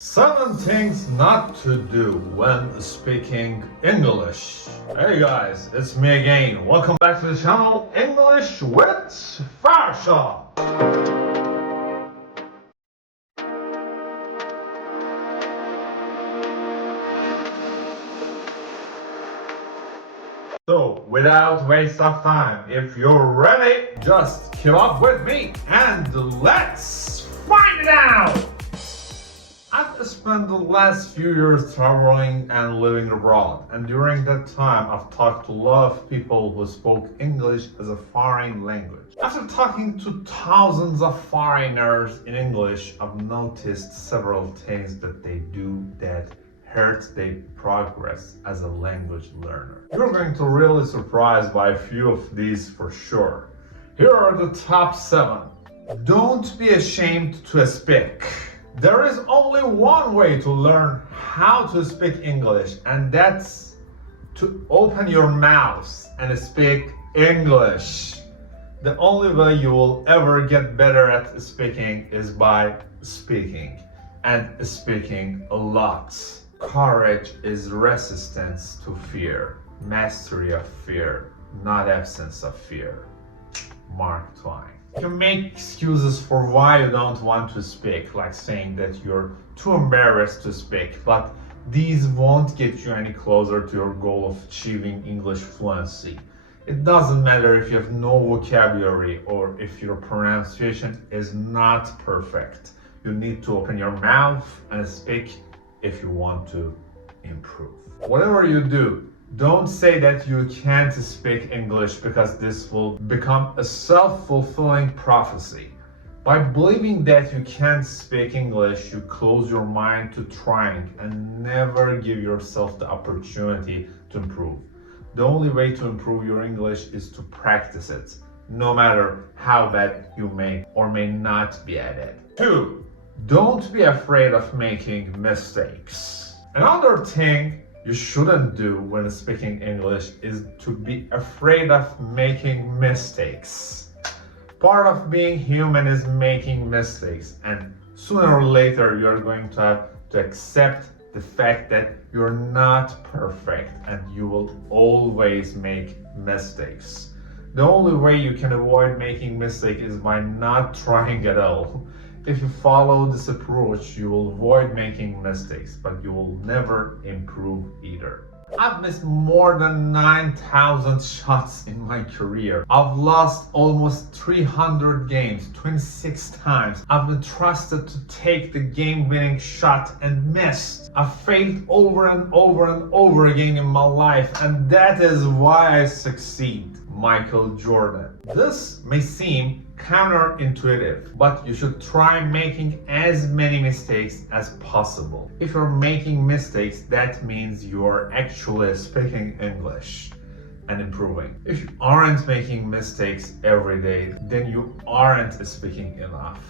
7 things not to do when speaking English. Hey guys, it's me again. Welcome back to the channel English with Farsha. So, without waste of time, if you're ready, just keep up with me and let's find it out! I've spent the last few years traveling and living abroad, and during that time I've talked to a lot of people who spoke English as a foreign language. After talking to thousands of foreigners in English, I've noticed several things that they do that hurt their progress as a language learner. You're going to really surprised by a few of these for sure. Here are the top 7. Don't be ashamed to speak. There is only one way to learn how to speak English, and that's to open your mouth and speak English. The only way you will ever get better at speaking is by speaking, and speaking a lot. Courage is resistance to fear, mastery of fear, not absence of fear. Mark Twain. You make excuses for why you don't want to speak, like saying that you're too embarrassed to speak, but these won't get you any closer to your goal of achieving English fluency. It doesn't matter if you have no vocabulary or if your pronunciation is not perfect. You need to open your mouth and speak if you want to improve. Whatever you do, don't say that you can't speak English, because this will become a self-fulfilling prophecy. By believing that you can't speak English, you close your mind to trying and never give yourself the opportunity to improve. The only way to improve your English is to practice it, no matter how bad you may or may not be at it. 2. Don't be afraid of making mistakes. Another thing you shouldn't do when speaking English is to be afraid of making mistakes. Part of being human is making mistakes, and sooner or later you're going to have to accept the fact that you're not perfect and you will always make mistakes. The only way you can avoid making mistakes is by not trying at all. If you follow this approach, you will avoid making mistakes, but you will never improve either. I've missed more than 9,000 shots in my career. I've lost almost 300 games, 26 times. I've been trusted to take the game-winning shot and missed. I've failed over and over and over again in my life, and that is why I succeed. Michael Jordan. This may seem counterintuitive, but you should try making as many mistakes as possible. If you're making mistakes, that means you're actually speaking English and improving. If you aren't making mistakes every day, then you aren't speaking enough.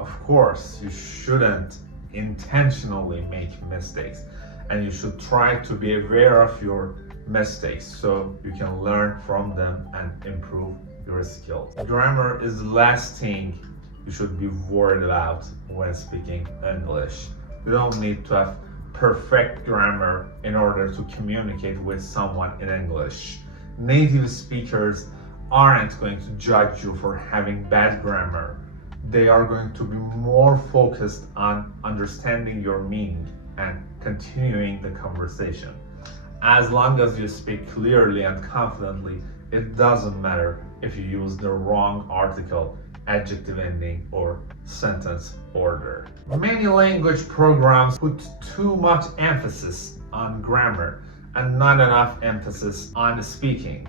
Of course, you shouldn't intentionally make mistakes, and you should try to be aware of your mistakes so you can learn from them and improve your skills. Grammar is the last thing you should be worried about when speaking English. You don't need to have perfect grammar in order to communicate with someone in English. Native speakers aren't going to judge you for having bad grammar. They are going to be more focused on understanding your meaning and continuing the conversation. As long as you speak clearly and confidently, it doesn't matter if you use the wrong article, adjective ending, or sentence order. Many language programs put too much emphasis on grammar and not enough emphasis on speaking.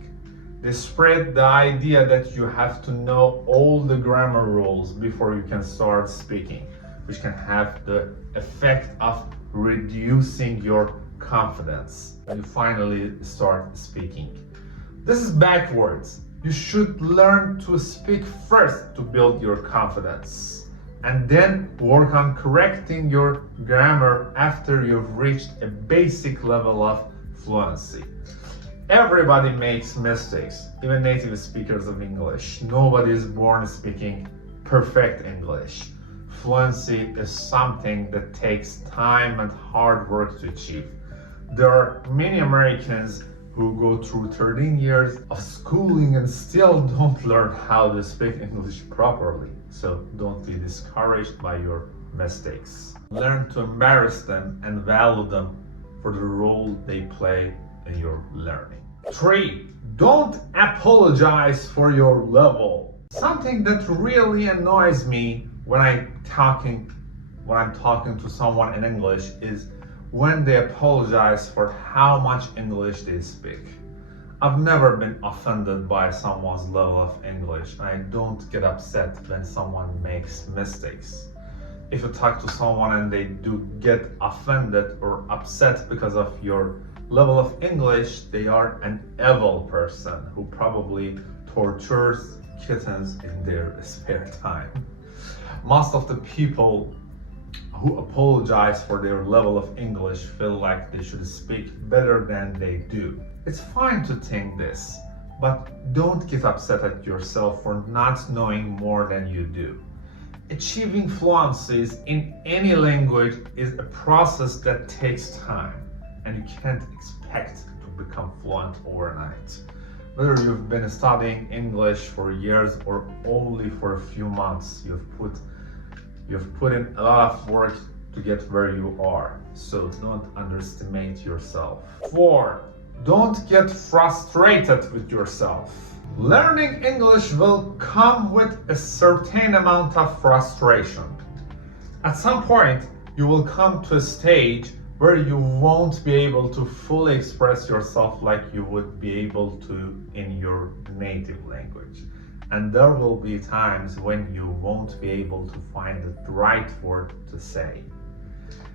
They spread the idea that you have to know all the grammar rules before you can start speaking, which can have the effect of reducing your confidence when you finally start speaking. This is backwards. You should learn to speak first to build your confidence, and then work on correcting your grammar after you've reached a basic level of fluency. Everybody makes mistakes, even native speakers of English. Nobody is born speaking perfect English. Fluency is something that takes time and hard work to achieve. There are many Americans who go through 13 years of schooling and still don't learn how to speak English properly. So don't be discouraged by your mistakes. Learn to embarrass them and value them for the role they play in your learning. 3. Don't apologize for your level. Something that really annoys me when I'm talking to someone in English is when they apologize for how much English they speak. I've never been offended by someone's level of English, and I don't get upset when someone makes mistakes. If you talk to someone and they do get offended or upset because of your level of English, they are an evil person who probably tortures kittens in their spare time. Most of the people who apologize for their level of English feel like they should speak better than they do. It's fine to think this, but don't get upset at yourself for not knowing more than you do. Achieving fluencies in any language is a process that takes time, and you can't expect to become fluent overnight. Whether you've been studying English for years or only for a few months, you've put in a lot of work to get where you are, so don't underestimate yourself. 4. Don't get frustrated with yourself. Learning English will come with a certain amount of frustration. At some point, you will come to a stage where you won't be able to fully express yourself like you would be able to in your native language. And there will be times when you won't be able to find the right word to say.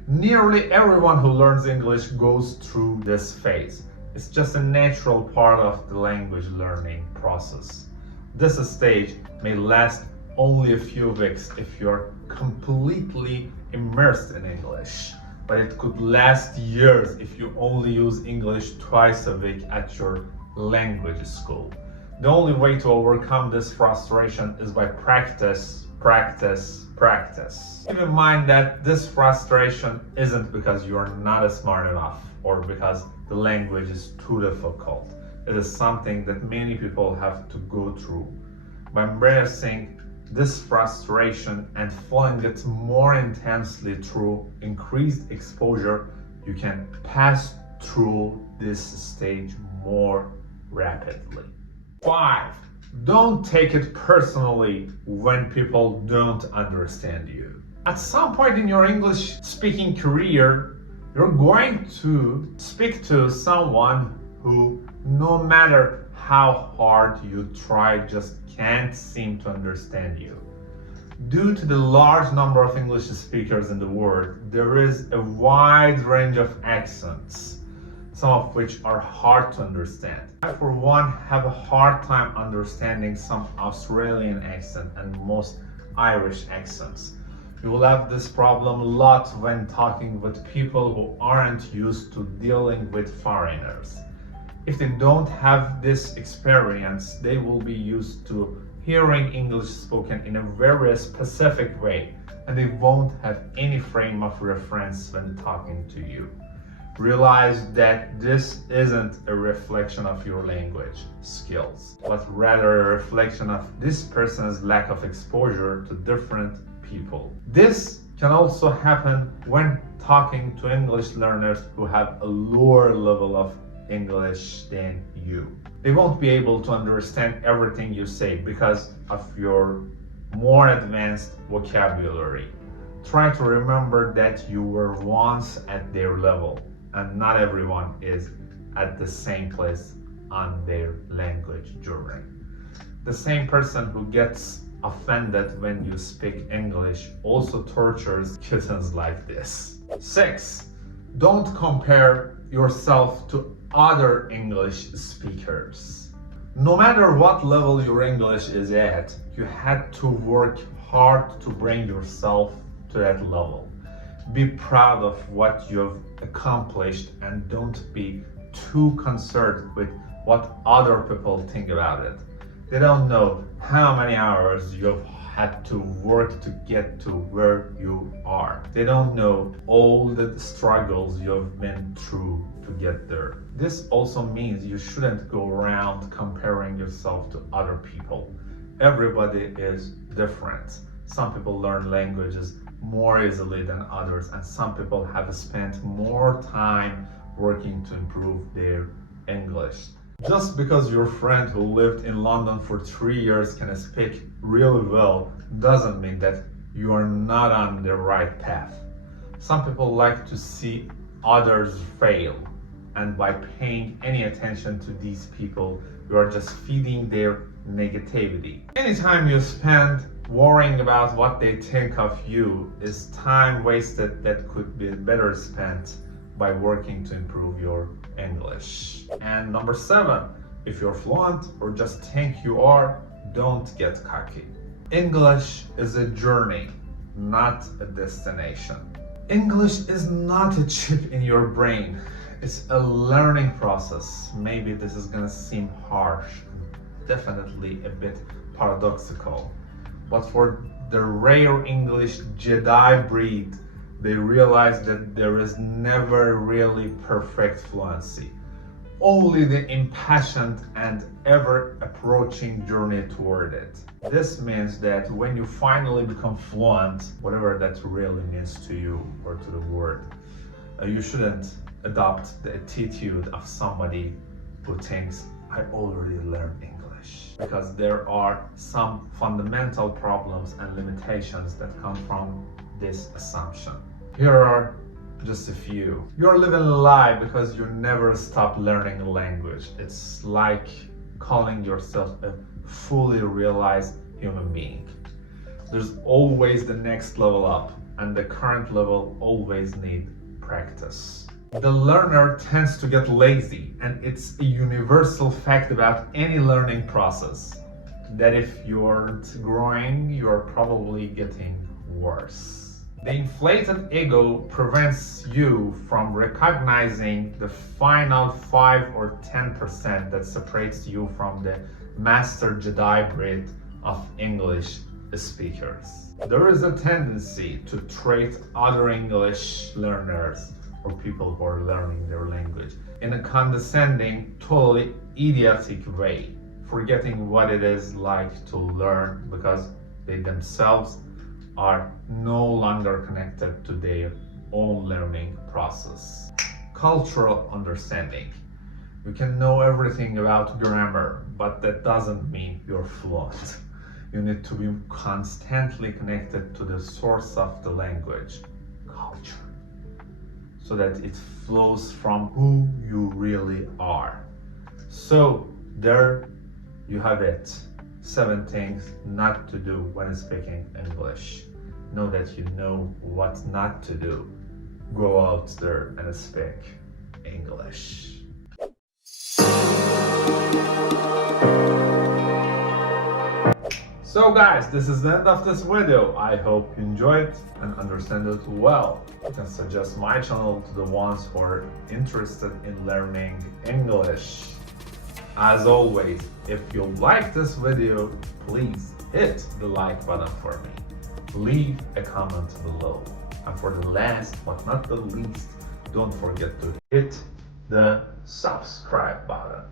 Nearly everyone who learns English goes through this phase. It's just a natural part of the language learning process. This stage may last only a few weeks if you're completely immersed in English, but it could last years if you only use English twice a week at your language school. The only way to overcome this frustration is by practice, practice, practice. Keep in mind that this frustration isn't because you are not smart enough or because the language is too difficult. It is something that many people have to go through. By embracing this frustration and following it more intensely through increased exposure, you can pass through this stage more rapidly. 5. Don't take it personally when people don't understand you. At some point in your English speaking career, you're going to speak to someone who, no matter how hard you try, just can't seem to understand you. Due to the large number of English speakers in the world, there is a wide range of accents, some of which are hard to understand. I, for one, have a hard time understanding some Australian accent and most Irish accents. You will have this problem a lot when talking with people who aren't used to dealing with foreigners. If they don't have this experience, they will be used to hearing English spoken in a very specific way, and they won't have any frame of reference when talking to you. Realize that this isn't a reflection of your language skills, but rather a reflection of this person's lack of exposure to different people. This can also happen when talking to English learners who have a lower level of English than you. They won't be able to understand everything you say because of your more advanced vocabulary. Try to remember that you were once at their level, and not everyone is at the same place on their language journey. The same person who gets offended when you speak English also tortures kittens like this. 6. Don't compare yourself to other English speakers. No matter what level your English is at, you had to work hard to bring yourself to that level. Be proud of what you've accomplished and don't be too concerned with what other people think about it. They don't know how many hours you've had to work to get to where you are. They don't know all the struggles you've been through to get there. This also means you shouldn't go around comparing yourself to other people. Everybody is different. Some people learn languages more easily than others, and some people have spent more time working to improve their English. Just because your friend who lived in London for 3 years can speak really well doesn't mean that you are not on the right path. Some people like to see others fail, and by paying any attention to these people, you are just feeding their negativity. Anytime you spend worrying about what they think of you is time wasted that could be better spent by working to improve your English. And number 7, if you're fluent or just think you are, don't get cocky. English is a journey, not a destination. English is not a chip in your brain. It's a learning process. Maybe this is gonna seem harsh, definitely a bit paradoxical, but for the rare English Jedi breed, they realize that there is never really perfect fluency, only the impassioned and ever approaching journey toward it. This means that when you finally become fluent, whatever that really means to you or to the world, you shouldn't adopt the attitude of somebody who thinks, I already learned English. Because there are some fundamental problems and limitations that come from this assumption. Here are just a few. You're living a lie because you never stop learning a language. It's like calling yourself a fully realized human being. There's always the next level up, and the current level always needs practice. The learner tends to get lazy, and it's a universal fact about any learning process that if you aren't growing, you're probably getting worse. The inflated ego prevents you from recognizing the final 5 or 10% that separates you from the master Jedi breed of English speakers. There is a tendency to treat other English learners or people who are learning their language in a condescending, totally idiotic way, forgetting what it is like to learn because they themselves are no longer connected to their own learning process. Cultural understanding. You can know everything about grammar, but that doesn't mean you're fluent. You need to be constantly connected to the source of the language, culture, so that it flows from who you really are. So there you have it. 7 things not to do when speaking English. Know that you know what not to do. Go out there and speak English. So guys, this is the end of this video. I hope you enjoyed and understand it well. You can suggest my channel to the ones who are interested in learning English. As always, if you like this video, please hit the like button for me. Leave a comment below. And for the last but not the least, don't forget to hit the subscribe button.